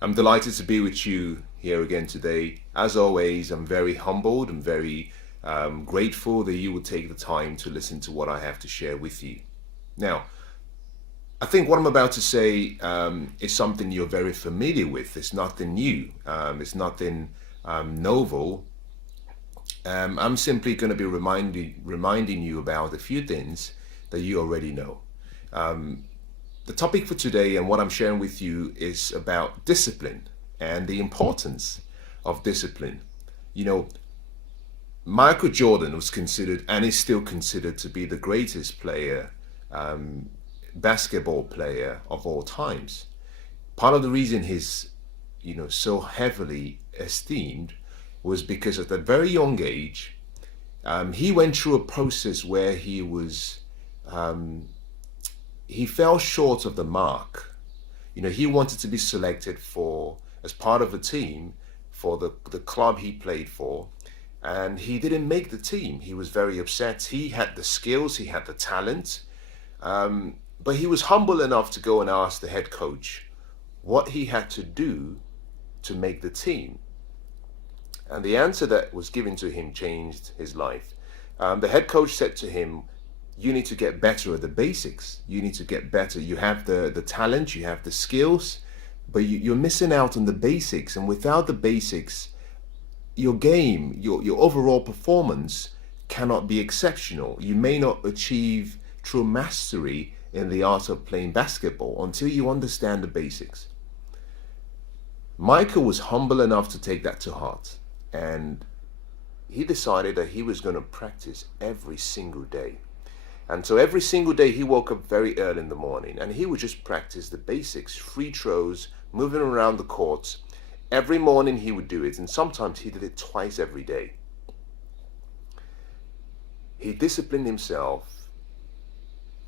I'm delighted to be with you here again today. As always, I'm very humbled and very grateful that you would take the time to listen to what I have to share with you. Now, I think what I'm about to say is something you're very familiar with. It's nothing new, it's nothing novel. I'm simply going to be reminding you about a few things that you already know. The topic for today and what I'm sharing with you is about discipline and the importance of discipline. You know, Michael Jordan was considered and is still considered to be the greatest player, basketball player of all times. Part of the reason he's, so heavily esteemed was because at a very young age, he went through a process where he fell short of the mark. He wanted to be selected for as part of a team for the club he played for, and he didn't make the team. He was very upset. He had the skills, he had the talent, but he was humble enough to go and ask the head coach what he had to do to make the team. And the answer that was given to him changed his life. The head coach said to him, you need to get better at the basics. You need to get better. You have the talent, you have the skills, but you're missing out on the basics. And without the basics, your game, your overall performance cannot be exceptional. You may not achieve true mastery in the art of playing basketball until you understand the basics. Michael was humble enough to take that to heart, and he decided that he was going to practice every single day. And so every single day he woke up very early in the morning and he would just practice the basics, free throws, moving around the court. Every morning he would do it, and sometimes he did it twice every day. He disciplined himself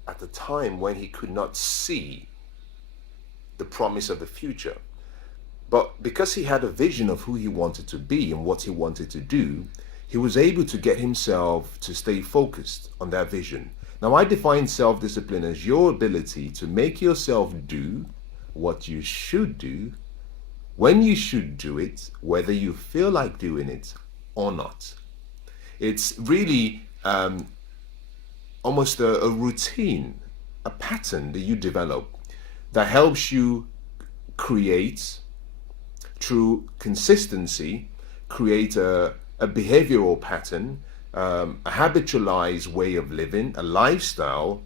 at a time when he could not see the promise of the future. But because he had a vision of who he wanted to be and what he wanted to do, he was able to get himself to stay focused on that vision. Now, I define self-discipline as your ability to make yourself do what you should do, when you should do it, whether you feel like doing it or not. It's really almost a routine, a pattern that you develop that helps you create, through consistency, create a behavioral pattern, a habitualized way of living, a lifestyle,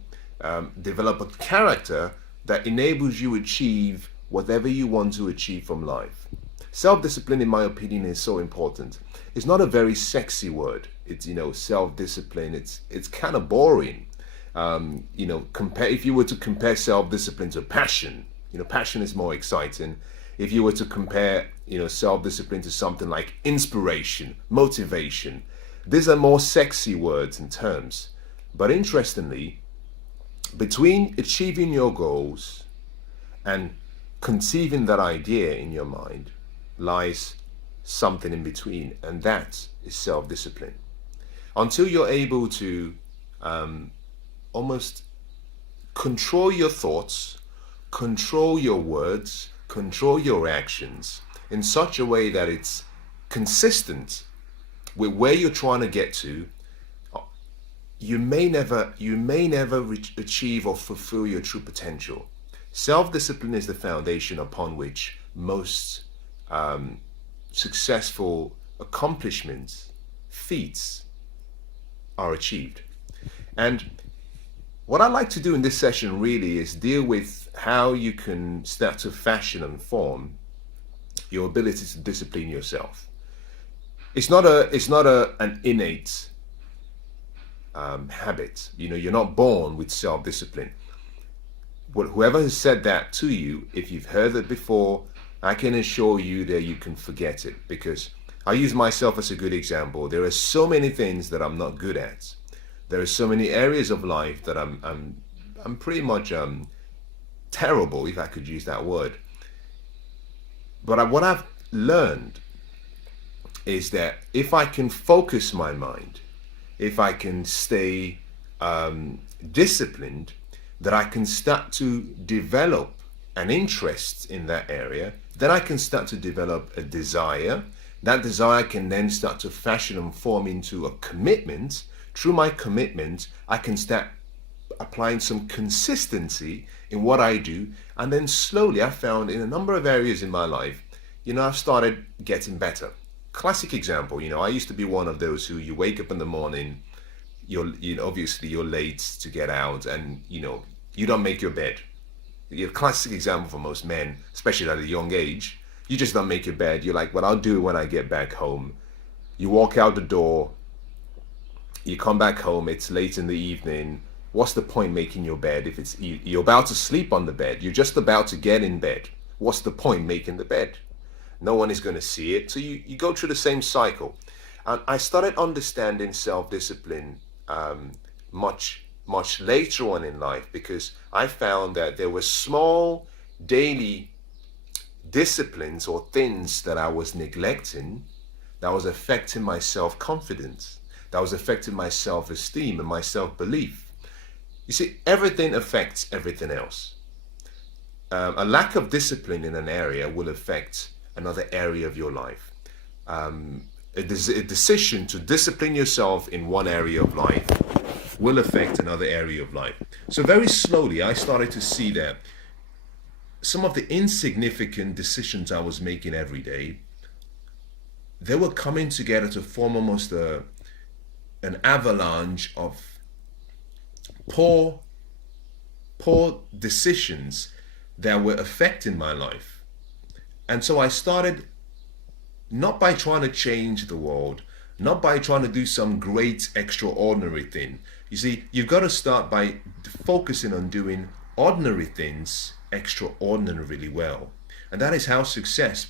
develop a character that enables you achieve whatever you want to achieve from life. Self-discipline, in my opinion, is so important. It's not a very sexy word. It's, self-discipline. It's kind of boring. If you were to compare self-discipline to passion, passion is more exciting. If you were to compare, self-discipline to something like inspiration, motivation, these are more sexy words and terms. But interestingly, between achieving your goals and conceiving that idea in your mind lies something in between, and that is self-discipline. Until you're able to almost control your thoughts, control your words, control your actions in such a way that it's consistent with where you're trying to get to, you may never achieve or fulfill your true potential. Self-discipline is the foundation upon which most successful accomplishments, feats, are achieved. And what I'd like to do in this session really is deal with how you can start to fashion and form your ability to discipline yourself. It's not an innate habit. You're not born with self-discipline. Whoever has said that to you, if you've heard it before, I can assure you that you can forget it, because I use myself as a good example. There are so many things that I'm not good at. There are so many areas of life that I'm pretty much terrible, if I could use that word. But what I've learned is that if I can focus my mind, if I can stay disciplined, that I can start to develop an interest in that area, then I can start to develop a desire. That desire can then start to fashion and form into a commitment. Through my commitment, I can start applying some consistency in what I do. And then slowly I found in a number of areas in my life, I've started getting better. Classic example, I used to be one of those who you wake up in the morning, obviously you're late to get out, and you don't make your bed. A classic example for most men, especially at a young age, you just don't make your bed. You're like, well, I'll do it when I get back home. You walk out the door, you come back home, it's late in the evening. What's the point making your bed if you're about to sleep on the bed? You're just about to get in bed. What's the point making the bed? No one is going to see it. So you go through the same cycle. And I started understanding self-discipline much later on in life, because I found that there were small daily disciplines or things that I was neglecting that was affecting my self-confidence, that was affecting my self-esteem and my self-belief. You see, everything affects everything else. A lack of discipline in an area will affect another area of your life. A decision to discipline yourself in one area of life will affect another area of life. So very slowly, I started to see that some of the insignificant decisions I was making every day, they were coming together to form almost an avalanche of poor decisions that were affecting my life. And so I started, not by trying to change the world, not by trying to do some great extraordinary thing. You see, you've got to start by focusing on doing ordinary things extraordinarily well. And that is how success,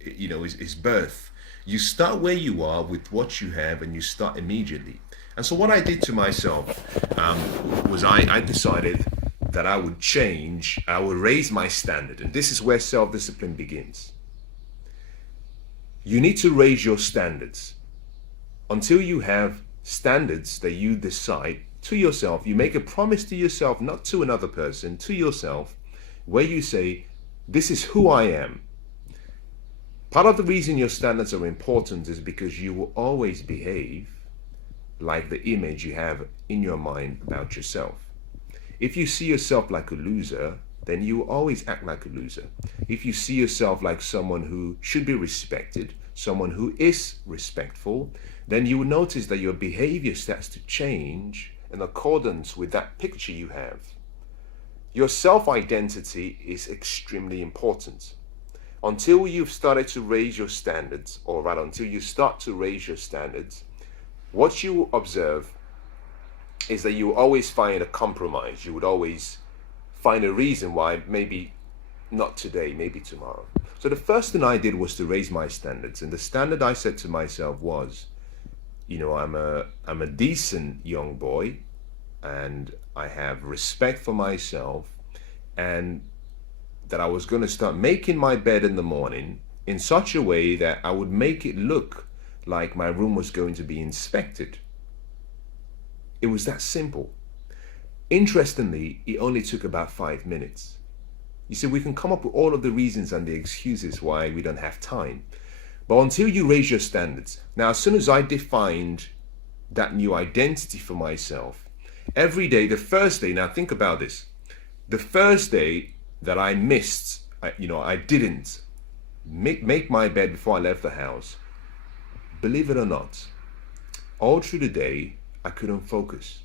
is birth. You start where you are with what you have, and you start immediately. And so what I did to myself was I decided that I would change, I would raise my standard. And this is where self-discipline begins. You need to raise your standards. Until you have standards that you decide to yourself, you make a promise to yourself, not to another person, to yourself, where you say, this is who I am. Part of the reason your standards are important is because you will always behave like the image you have in your mind about yourself. If you see yourself like a loser, then you will always act like a loser. If you see yourself like someone who should be respected, someone who is respectful, then you will notice that your behavior starts to change in accordance with that picture you have. Your self-identity is extremely important. Until you've started to raise your standards, or rather until you start to raise your standards, what you observe is that you will always find a compromise. You would always find a reason why maybe not today, maybe tomorrow. So the first thing I did was to raise my standards. And the standard I set to myself was, I'm a decent young boy, and I have respect for myself, and that I was going to start making my bed in the morning in such a way that I would make it look like my room was going to be inspected. It was that simple. Interestingly, it only took about 5 minutes. You see, we can come up with all of the reasons and the excuses why we don't have time. But until you raise your standards, now as soon as I defined that new identity for myself, every day, the first day, now think about this, the first day that I missed, I didn't make my bed before I left the house, believe it or not, all through the day, I couldn't focus.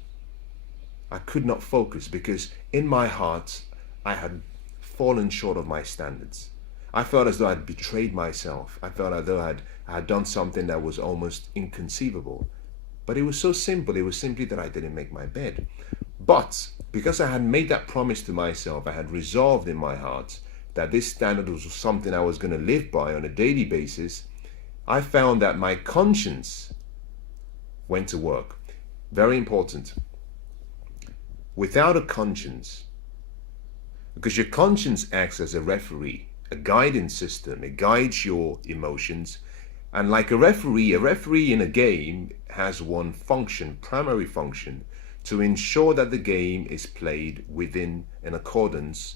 I could not focus because in my heart, I had fallen short of my standards. I felt as though I'd betrayed myself. I felt as though I had done something that was almost inconceivable. But it was so simple. It was simply that I didn't make my bed. But because I had made that promise to myself, I had resolved in my heart that this standard was something I was going to live by on a daily basis, I found that my conscience went to work. Very important. Without a conscience, because your conscience acts as a referee, a guidance system, it guides your emotions. And like a referee in a game has one function, primary function, to ensure that the game is played within in accordance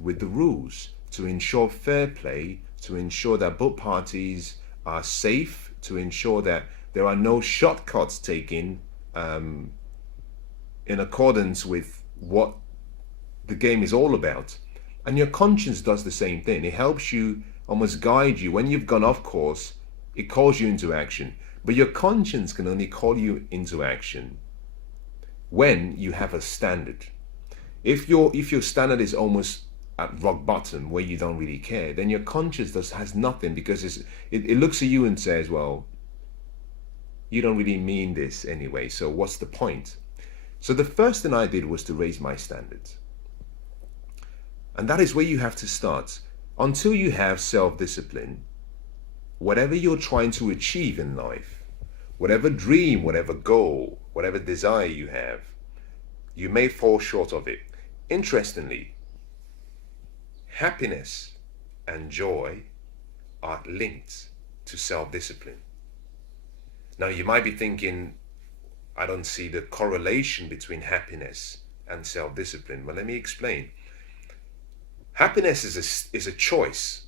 with the rules, to ensure fair play, to ensure that both parties are safe, to ensure that there are no shortcuts taken in accordance with what the game is all about. And your conscience does the same thing. It helps you, almost guide you. When you've gone off course, it calls you into action. But your conscience can only call you into action when you have a standard. If your standard is almost at rock bottom, where you don't really care, then your conscience has nothing, because it looks at you and says, well, you don't really mean this anyway, so what's the point? So the first thing I did was to raise my standards. And that is where you have to start. Until you have self-discipline, whatever you're trying to achieve in life, whatever dream, whatever goal, whatever desire you have, you may fall short of it. Interestingly, happiness and joy are linked to self-discipline. Now, you might be thinking, I don't see the correlation between happiness and self-discipline. Well, let me explain. Happiness is a choice.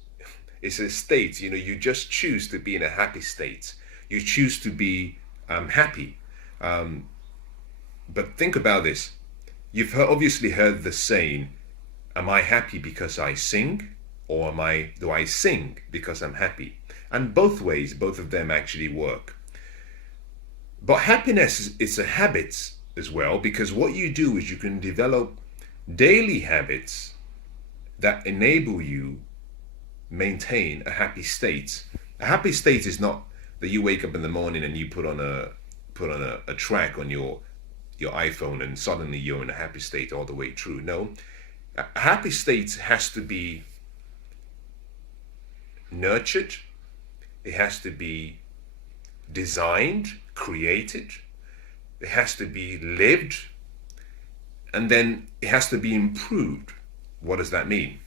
It's a state. You just choose to be in a happy state. You choose to be happy. But think about this. You've obviously heard the saying, am I happy because I sing? Or do I sing because I'm happy? And both ways, both of them actually work. But happiness is a habit as well, because what you do is you can develop daily habits that enable you maintain a happy state. A happy state is not that you wake up in the morning and you put on a track on your iPhone and suddenly you're in a happy state all the way through. No, a happy state has to be nurtured. It has to be designed, created. It has to be lived, and then it has to be improved. What does that mean?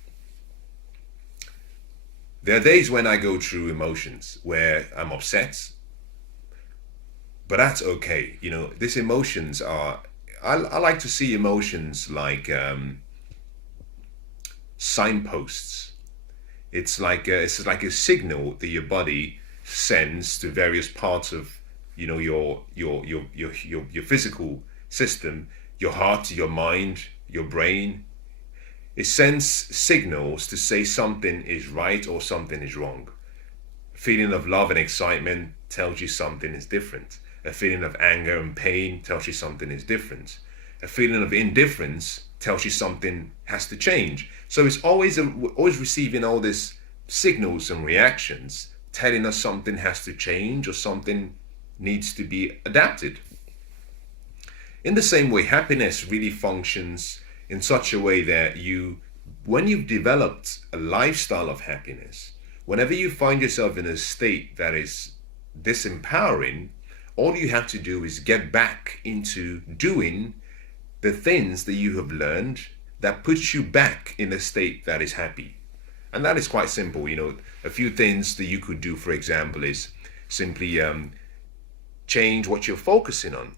There are days when I go through emotions where I'm upset, but that's okay. These emotions are, I like to see emotions like signposts. It's like a signal that your body sends to various parts of your physical system, your heart, your mind, your brain. It sends signals to say something is right or something is wrong. A feeling of love and excitement tells you something is different. A feeling of anger and pain tells you something is different. A feeling of indifference tells you something has to change. So it's always receiving all these signals and reactions telling us something has to change or something needs to be adapted. In the same way, happiness really functions in such a way that when you've developed a lifestyle of happiness, whenever you find yourself in a state that is disempowering, all you have to do is get back into doing the things that you have learned that puts you back in a state that is happy. And that is quite simple. A few things that you could do, for example, is simply change what you're focusing on.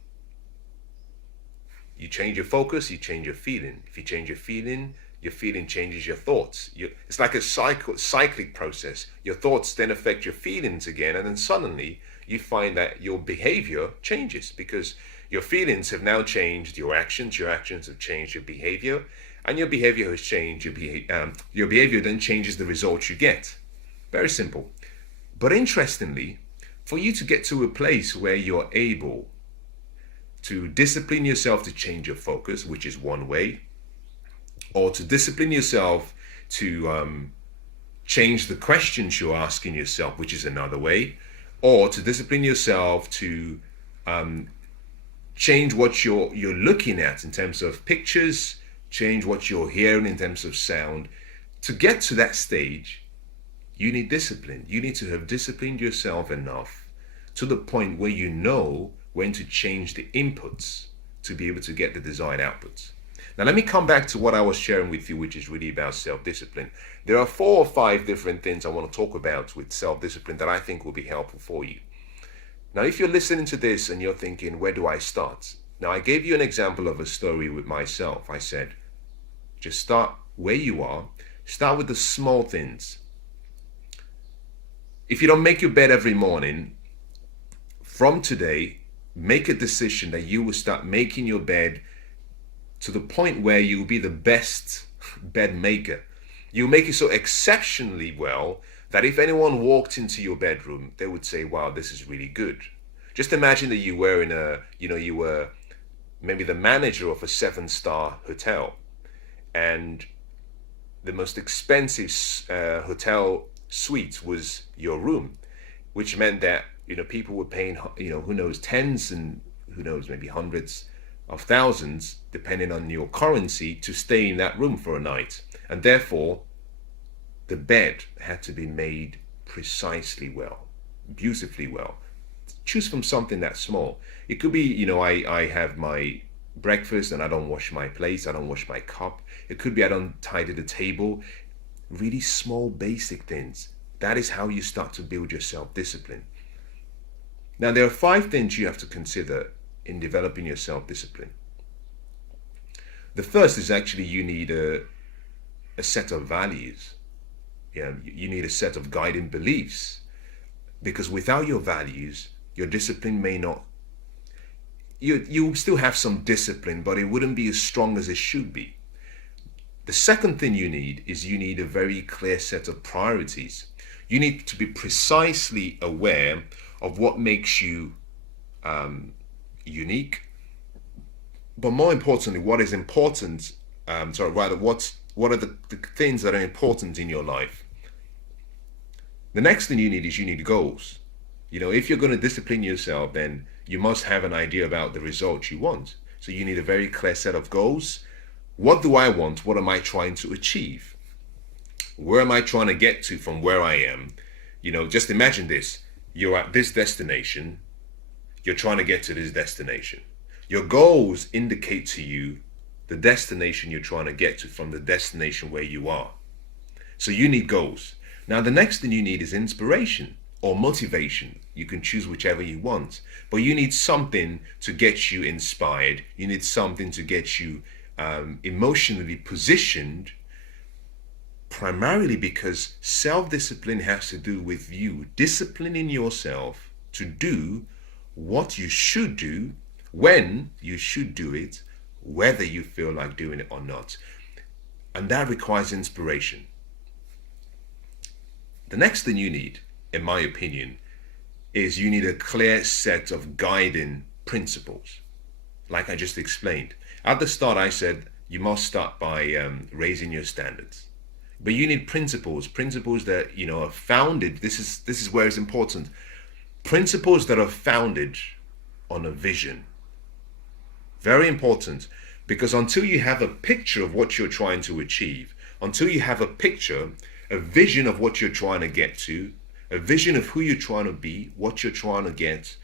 You change your focus, you change your feeling. If you change your feeling changes your thoughts. It's like a cyclic process. Your thoughts then affect your feelings again, and then suddenly you find that your behavior changes, because your feelings have now changed your actions have changed your behavior, and your behavior has changed your behavior then changes the results you get. Very simple. But interestingly, for you to get to a place where you're able to discipline yourself to change your focus, which is one way, or to discipline yourself to change the questions you're asking yourself, which is another way, or to discipline yourself to change what you're looking at in terms of pictures, change what you're hearing in terms of sound. To get to that stage, you need discipline. You need to have disciplined yourself enough to the point where you know when to change the inputs to be able to get the desired outputs. Now, let me come back to what I was sharing with you, which is really about self-discipline. There are 4 or 5 different things I want to talk about with self-discipline that I think will be helpful for you. Now, if you're listening to this and you're thinking, where do I start? Now, I gave you an example of a story with myself. I said, just start where you are, Start with the small things. If you don't make your bed every morning, from today, make a decision that you will start making your bed to the point where you'll be the best bed maker. You'll make it so exceptionally well that if anyone walked into your bedroom, they would say, wow, this is really good. Just imagine that you were you were maybe the manager of a 7-star hotel, and the most expensive hotel suite was your room, which meant that people were paying who knows, tens and who knows, maybe hundreds of thousands, depending on your currency, to stay in that room for a night. And therefore the bed had to be made precisely well, beautifully well. Choose from something that small. It could be, I have my breakfast and I don't wash my plates, I don't wash my cup. It could be I don't tidy the table. Really small, basic things. That is how you start to build your self-discipline. Now, there are 5 things you have to consider in developing your self-discipline. The first is actually you need a set of values. You need a set of guiding beliefs, because without your values, your discipline may not, you still have some discipline, but it wouldn't be as strong as it should be. The second thing you need is you need a very clear set of priorities. You need to be precisely aware of what makes you unique, but more importantly, what is important, what are the things that are important in your life. The next thing you need is you need goals. If you're going to discipline yourself, then you must have an idea about the results you want. So you need a very clear set of goals. What do I want? What am I trying to achieve? Where am I trying to get to from where I am? Just imagine this. You're at this destination. You're trying to get to this destination. Your goals indicate to you the destination you're trying to get to from the destination where you are. So you need goals. Now, the next thing you need is inspiration or motivation. You can choose whichever you want, but you need something to get you inspired. You need something to get you emotionally positioned, primarily because self-discipline has to do with you disciplining yourself to do what you should do, when you should do it, whether you feel like doing it or not. And that requires inspiration. The next thing you need, in my opinion, is you need a clear set of guiding principles. Like I just explained. At the start, I said you must start by raising your standards. But you need principles that are founded. This is where it's important. Principles that are founded on a vision. Very important, because until you have a picture of what you're trying to achieve, until you have a picture, a vision of what you're trying to get to, a vision of who you're trying to be, what you're trying to get,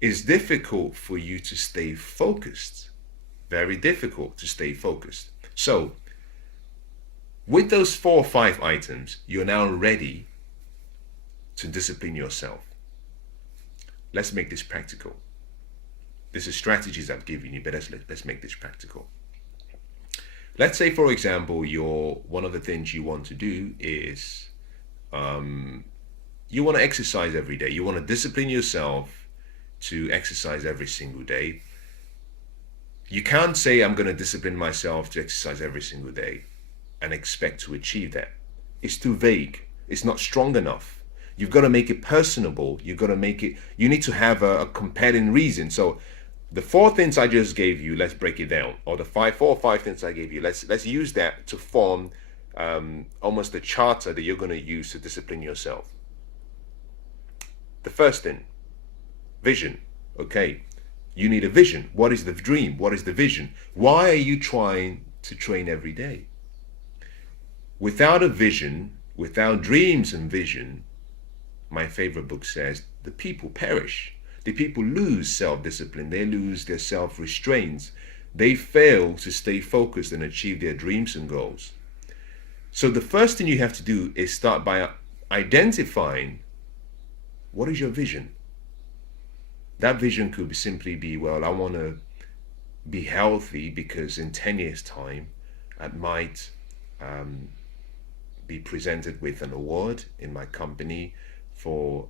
is difficult for you to stay focused. Very difficult to stay focused. So, with those 4 or 5 items, you're now ready to discipline yourself. Let's make this practical. This is strategies I've given you, but let's make this practical. Let's say, for example, one of the things you want to do is you want to exercise every day. You want to discipline yourself to exercise every single day. You can't say, I'm going to discipline myself to exercise every single day and expect to achieve that. It's too vague. It's not strong enough. You've got to make it personable. You need to have a compelling reason. So the 4 things I just gave you, let's break it down. Or the 4 or 5 things I gave you, let's use that to form almost a charter that you're going to use to discipline yourself. The first thing, vision. Okay, you need a vision. What is the dream? What is the vision? Why are you trying to train every day? Without a vision, without dreams and vision, my favorite book says, the people perish. The people lose self-discipline. They lose their self-restraints. They fail to stay focused and achieve their dreams and goals. So the first thing you have to do is start by identifying, what is your vision? That vision could simply be, well, I want to be healthy because in 10 years' time, I might be presented with an award in my company for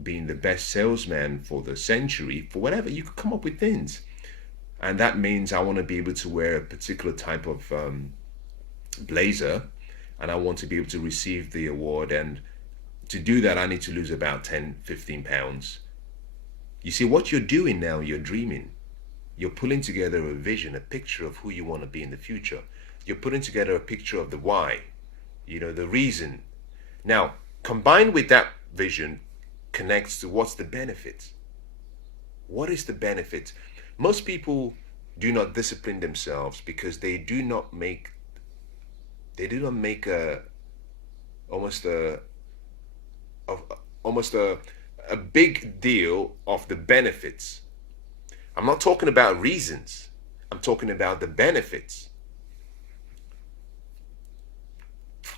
being the best salesman for the century, for whatever. You could come up with things. And that means I want to be able to wear a particular type of blazer, and I want to be able to receive the award. And to do that, I need to lose about 10-15 pounds. You see, what you're doing now, you're dreaming. You're pulling together a vision, a picture of who you want to be in the future. You're putting together a picture of the why, the reason. Now, combined with that vision connects to what's the benefit. What is the benefit? Most people do not discipline themselves because they do not make almost a big deal of the benefits. I'm not talking about reasons. I'm talking about the benefits.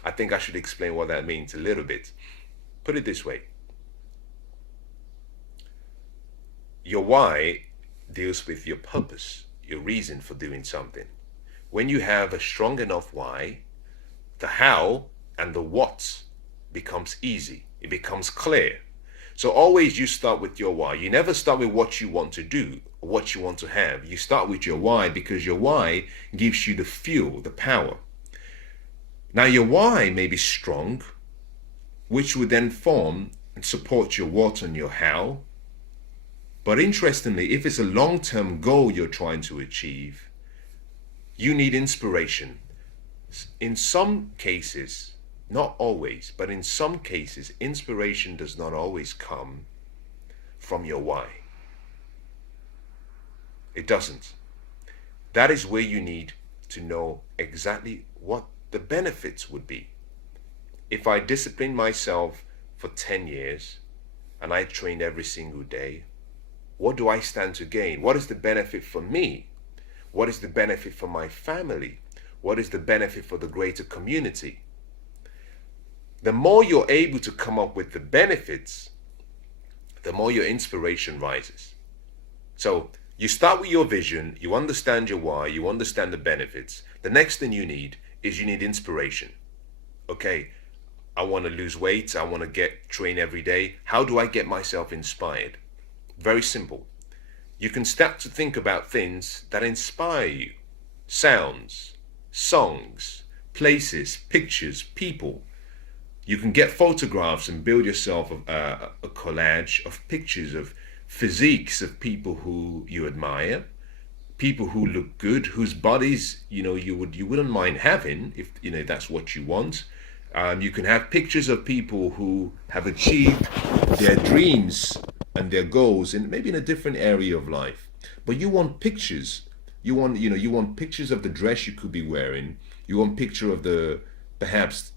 I think I should explain what that means a little bit. Put it this way. Your why deals with your purpose, your reason for doing something. When you have a strong enough why, the how and the what becomes easy. It becomes clear. So always you start with your why. You never start with what you want to do or what you want to have. You start with your why, because your why gives you the fuel, the power. Now your why may be strong, which would then form and support your what and your how. But interestingly, if it's a long-term goal you're trying to achieve, you need inspiration. In some cases, not always, but in some cases, inspiration does not always come from your why. It doesn't. That is where you need to know exactly what the benefits would be. If I discipline myself for 10 years and I train every single day, what do I stand to gain? What is the benefit for me? What is the benefit for my family? What is the benefit for the greater community? The more you're able to come up with the benefits, the more your inspiration rises. So you start with your vision, you understand your why, you understand the benefits. The next thing you need is inspiration. Okay, I want to lose weight, I want to train every day. How do I get myself inspired? Very simple. You can start to think about things that inspire you. Sounds, songs, places, pictures, people. You can get photographs and build yourself a collage of pictures of physiques of people who you admire, people who look good, whose bodies you wouldn't mind having if that's what you want. You can have pictures of people who have achieved their dreams and their goals maybe in a different area of life. But you want pictures. You want pictures of the dress you could be wearing. You want picture of the perhaps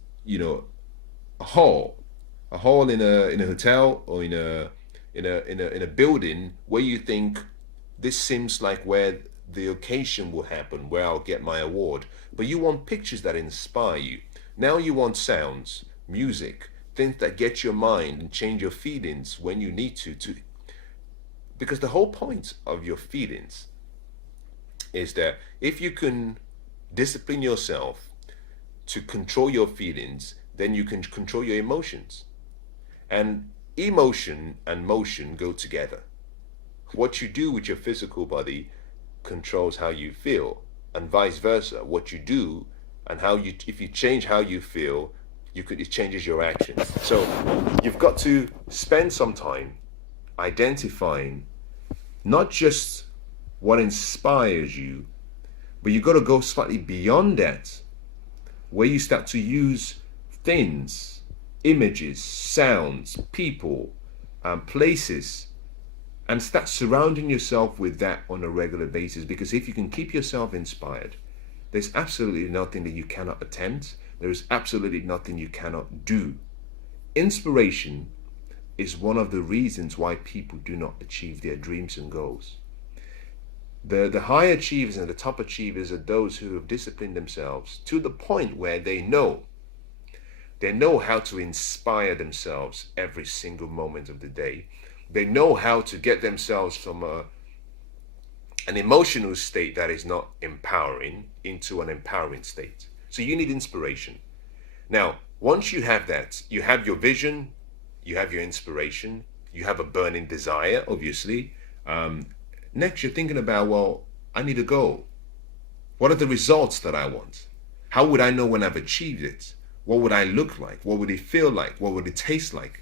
a hall in a hotel or in a building where you think this seems like where the occasion will happen, where I'll get my award. But you want pictures that inspire you. Now you want sounds, music, things that get your mind and change your feelings when you need to because the whole point of your feelings is that if you can discipline yourself to control your feelings, then you can control your emotions. And emotion and motion go together. What you do with your physical body controls how you feel, and vice versa. What you do and if you change how you feel, it changes your actions. So you've got to spend some time identifying not just what inspires you, but you've got to go slightly beyond that, where you start to use things, images, sounds, people, places, and start surrounding yourself with that on a regular basis. Because if you can keep yourself inspired, there's absolutely nothing that you cannot attempt. There is absolutely nothing you cannot do. Inspiration is one of the reasons why people do not achieve their dreams and goals. The high achievers and the top achievers are those who have disciplined themselves to the point where they know how to inspire themselves every single moment of the day. They know how to get themselves from an emotional state that is not empowering into an empowering state. So you need inspiration. Now, Once you have that, you have your vision, you have your inspiration, you have a burning desire, obviously. Next, you're thinking about, well, I need a goal. What are the results that I want? How would I know when I've achieved it? What would I look like? What would it feel like? What would it taste like?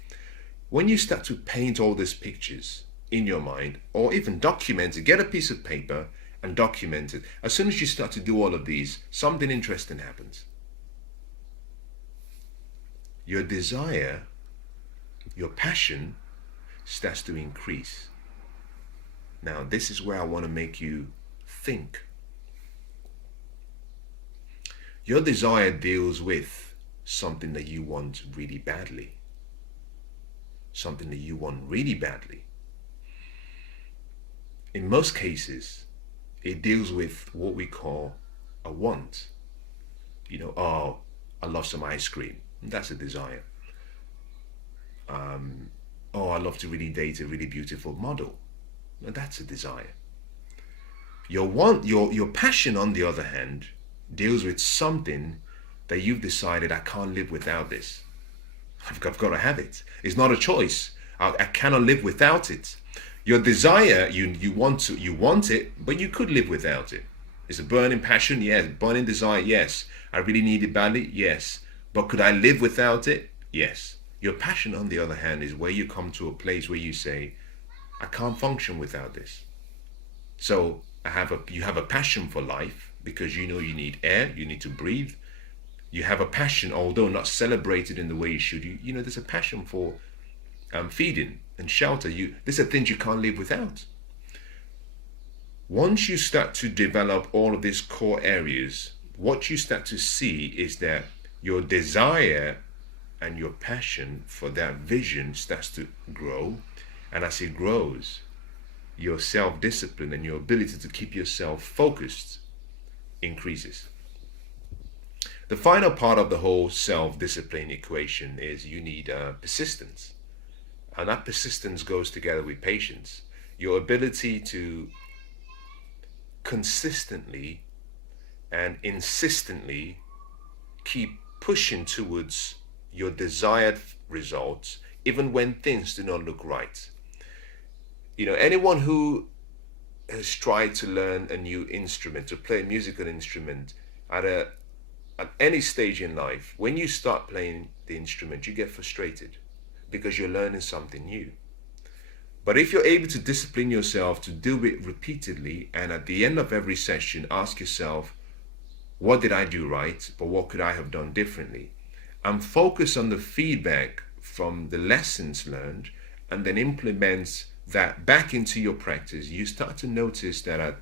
When you start to paint all these pictures in your mind, or even document it, get a piece of paper and document it. As soon as you start to do all of these, something interesting happens. Your desire, your passion starts to increase. Now, this is where I want to make you think. Your desire deals with something that you want really badly. Something that you want really badly. In most cases, it deals with what we call a want. Oh, I love some ice cream. That's a desire. Oh, I love to really date a really beautiful model. That's a desire. Your passion, on the other hand, deals with something that you've decided, I can't live without this. I've got to have it. It's not a choice. I cannot live without it. Your desire, you want it, but you could live without it. It's a burning passion, yes. Burning desire, yes. I really need it badly, yes. But could I live without it? Yes. Your passion, on the other hand, is where you come to a place where you say, I can't function without this. So you have a passion for life because you know you need air, you need to breathe. You have a passion, although not celebrated in the way you should. You know, there's a passion for feeding and shelter. These are things you can't live without. Once you start to develop all of these core areas, what you start to see is that your desire and your passion for that vision starts to grow. And as it grows, your self-discipline and your ability to keep yourself focused increases. The final part of the whole self-discipline equation is you need persistence. And that persistence goes together with patience. Your ability to consistently and insistently keep pushing towards your desired results, even when things do not look right. Anyone who has tried to learn a new instrument, to play a musical instrument at any stage in life, when you start playing the instrument, you get frustrated because you're learning something new. But if you're able to discipline yourself to do it repeatedly, and at the end of every session, ask yourself, what did I do right, but what could I have done differently? And focus on the feedback from the lessons learned, and then implement that back into your practice. You start to notice that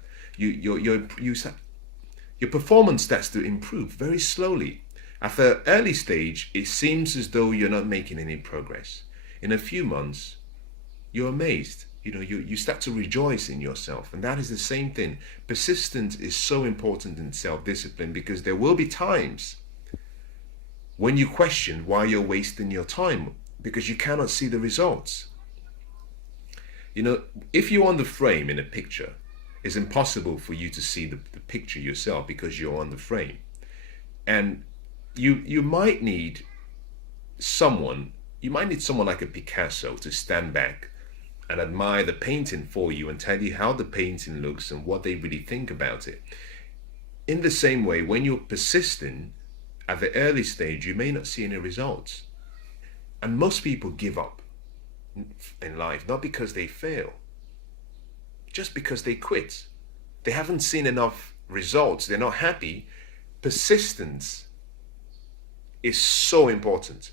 your performance starts to improve very slowly. At the early stage, it seems as though you're not making any progress. In a few months, you're amazed. You start to rejoice in yourself. And that is the same thing. Persistence is so important in self-discipline because there will be times when you question why you're wasting your time because you cannot see the results. If you're on the frame in a picture, it's impossible for you to see the picture yourself because you're on the frame. And you might need someone like a Picasso to stand back and admire the painting for you and tell you how the painting looks and what they really think about it. In the same way, when you're persisting at the early stage, you may not see any results. And most people give up in life, not because they fail, just because they quit. They haven't seen enough results. They're not happy. Persistence is so important.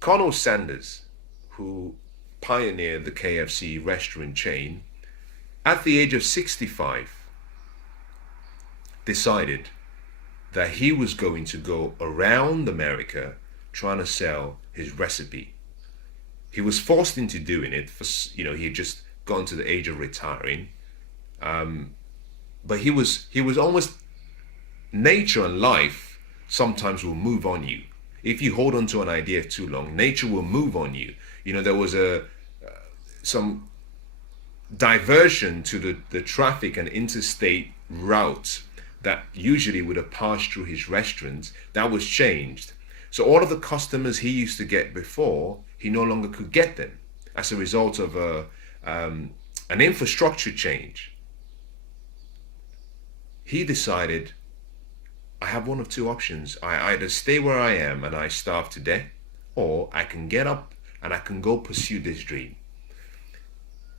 Colonel Sanders, who pioneered the KFC restaurant chain, at the age of 65, decided that he was going to go around America trying to sell his recipe. He was forced into doing it for, he had just gone to the age of retiring. But he was almost, nature and life sometimes will move on you. If you hold on to an idea too long, nature will move on you. There was some diversion to the traffic and interstate route that usually would have passed through his restaurant. That was changed. So all of the customers he used to get before, he no longer could get them as a result of an infrastructure change. He decided, I have one of two options. I either stay where I am and I starve to death, or I can get up and I can go pursue this dream.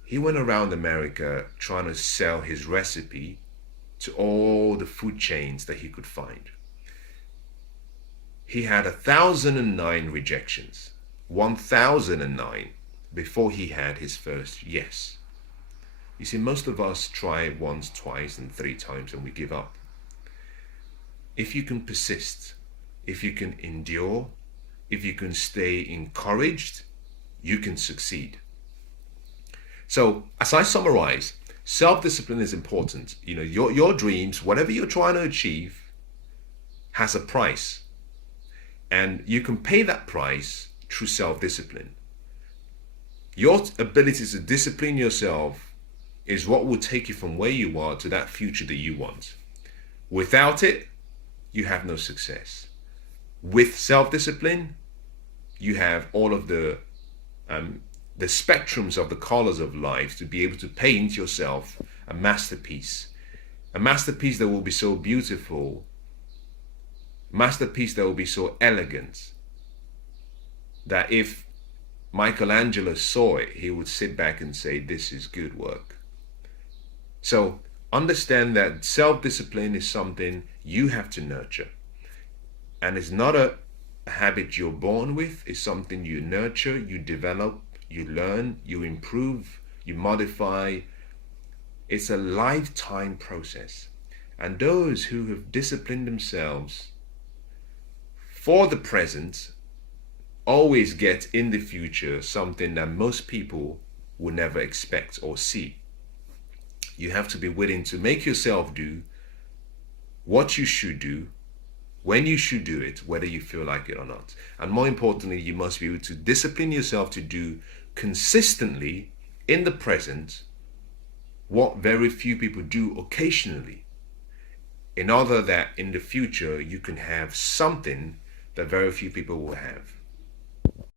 He went around America trying to sell his recipe to all the food chains that he could find. He had 1,009 rejections, 1,009, before he had his first yes. You see, most of us try once, twice, and 3 times and we give up. If you can persist, if you can endure, if you can stay encouraged, you can succeed. So, as I summarize, self-discipline is important. You know, your dreams, whatever you're trying to achieve, has a price. And you can pay that price through self-discipline. Your ability to discipline yourself is what will take you from where you are to that future that you want. Without it, you have no success. With self-discipline, you have all of the spectrums of the colors of life to be able to paint yourself a masterpiece that will be so beautiful, masterpiece that will be so elegant, that if Michelangelo saw it, he would sit back and say, this is good work. So understand that self-discipline is something you have to nurture. And it's not a habit you're born with. It's something you nurture, you develop, you learn, you improve, you modify. It's a lifetime process. And those who have disciplined themselves for the present always get in the future something that most people will never expect or see. You have to be willing to make yourself do what you should do, when you should do it, whether you feel like it or not. And more importantly, you must be able to discipline yourself to do consistently in the present what very few people do occasionally, in order that in the future you can have something that very few people will have.